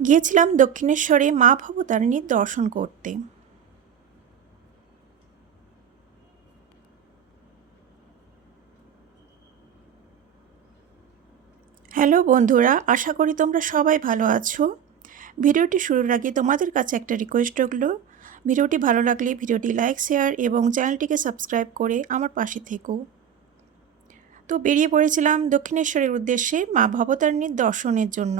গিয়েছিলাম দক্ষিণেশ্বরে মা ভবতারিণীর দর্শন করতে। হ্যালো বন্ধুরা, আশা করি তোমরা সবাই ভালো আছো। ভিডিওটি শুরুর আগে তোমাদের কাছে একটা রিকোয়েস্ট হলো, ভিডিওটি ভালো লাগলে ভিডিওটি লাইক, শেয়ার এবং চ্যানেলটিকে সাবস্ক্রাইব করে আমার পাশে থেকো। তো বেরিয়ে পড়েছিলাম দক্ষিণেশ্বরের উদ্দেশ্যে মা ভবতারিণীর দর্শনের জন্য।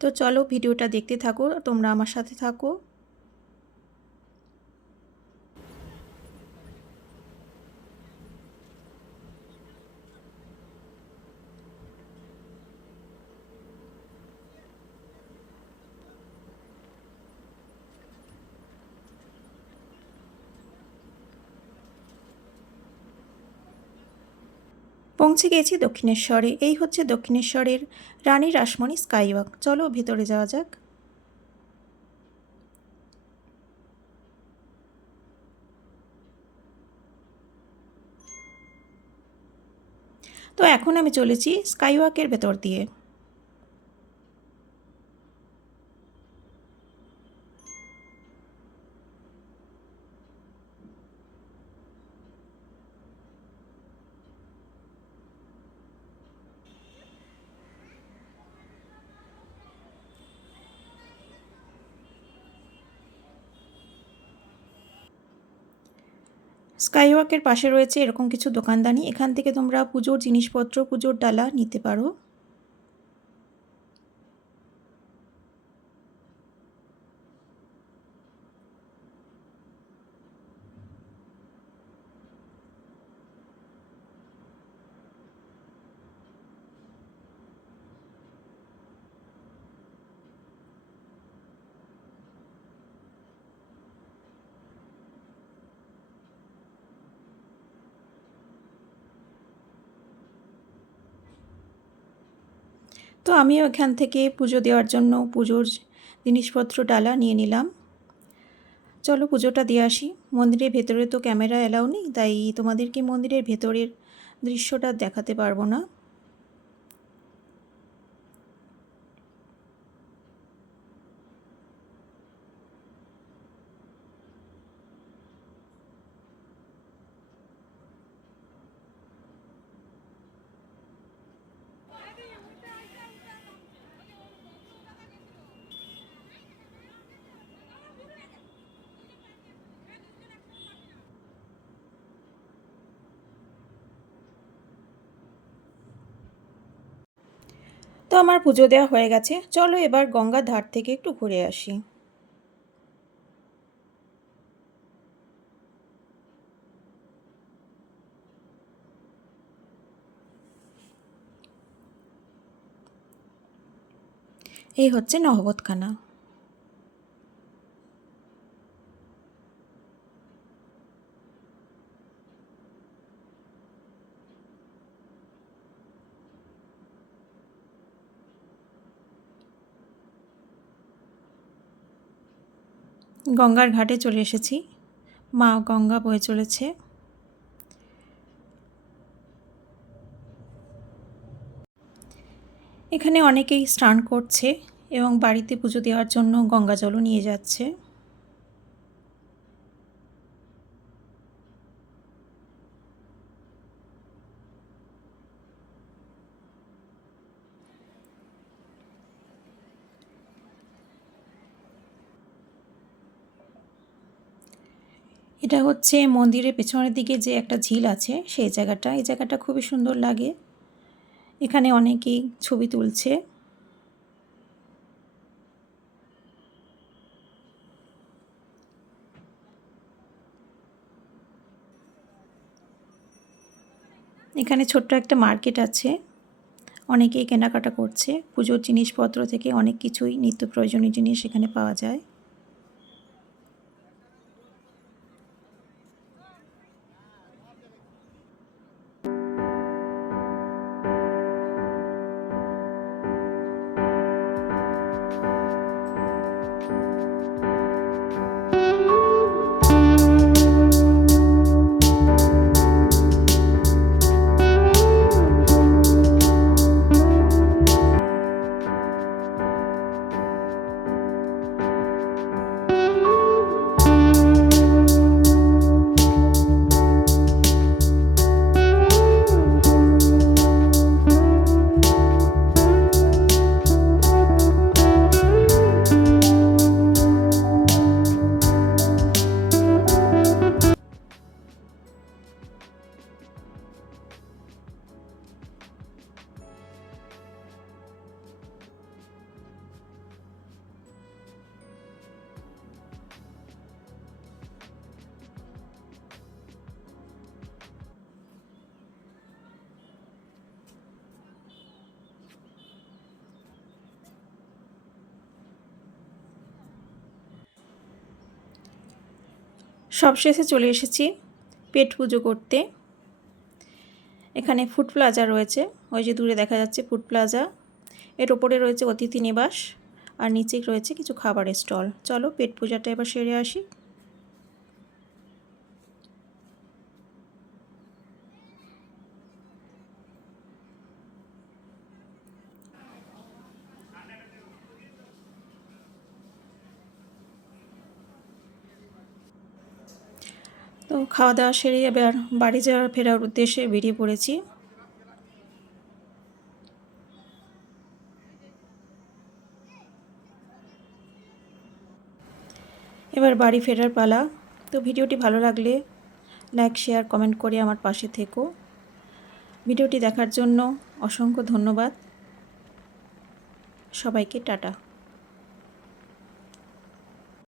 তো চলো ভিডিওটা দেখতে থাকো, তোমরা আমার সাথে থাকো। পৌঁছে গেছি দক্ষিণেশ্বরে। এই হচ্ছে দক্ষিণেশ্বরের রানী রাসমণি স্কাইওয়াক। চলো ভেতরে যাওয়া যাক। তো এখন আমি চলেছি স্কাইওয়াকের ভেতর দিয়ে। স্কাইওয়াকের পাশে রয়েছে এরকম কিছু দোকানদানি। এখান থেকে তোমরা পুজোর জিনিসপত্র, পুজোর ডালা নিতে পারো। তো আমিও এখান থেকে পুজো দেওয়ার জন্য পুজোর জিনিসপত্র ডালা নিয়ে নিলাম। চলো পুজোটা দিয়ে আসি। মন্দিরের ভেতরে তো ক্যামেরা অ্যালাউ নেই, তাই তোমাদেরকে মন্দিরের ভেতরের দৃশ্যটা দেখাতে পারবো না। তো আমার পুজো দেওয়া হয়ে গেছে। চলো এবার গঙ্গার ধার থেকে একটু ঘুরে আসি। এই হচ্ছে নহবতখানা। গঙ্গার ঘাটে চলে এসেছি। মা গঙ্গা বয়ে চলেছে। এখানে অনেকেই স্নান করছে এবং বাড়িতে পুজো দেওয়ার জন্য গঙ্গা জলও নিয়ে যাচ্ছে। এটা হচ্ছে মন্দিরের পেছনের দিকে যে একটা ঝিল আছে সেই জায়গাটা। এই জায়গাটা খুবই সুন্দর লাগে। এখানে অনেকেই ছবি তুলছে। এখানে ছোট্ট একটা মার্কেট আছে, অনেকেই কেনাকাটা করছে। পুজোর জিনিসপত্র থেকে অনেক কিছুই নিত্য প্রয়োজনীয় জিনিস এখানে পাওয়া যায়। সবশেষে চলে এসেছি পেট পুজো করতে। এখানে ফুড প্লাজা রয়েছে, ওই যে দূরে দেখা যাচ্ছে ফুড প্লাজা। এর ওপরে রয়েছে অতিথি নিবাস আর নিচে রয়েছে কিছু খাবারের স্টল। চলো পেট পূজাটা এবার সেরে আসি। তো খাওয়া দাওয়া সেরে এবার বাড়ি ফেরার উদ্দেশ্যে বেরিয়ে পড়েছি। এবার বাড়ি ফেরার পালা। তো ভিডিওটি ভালো লাগলে লাইক শেয়ার কমেন্ট করে আমার পাশে থেকো। ভিডিওটি দেখার জন্য অসংখ্য ধন্যবাদ। সবাইকে টাটা।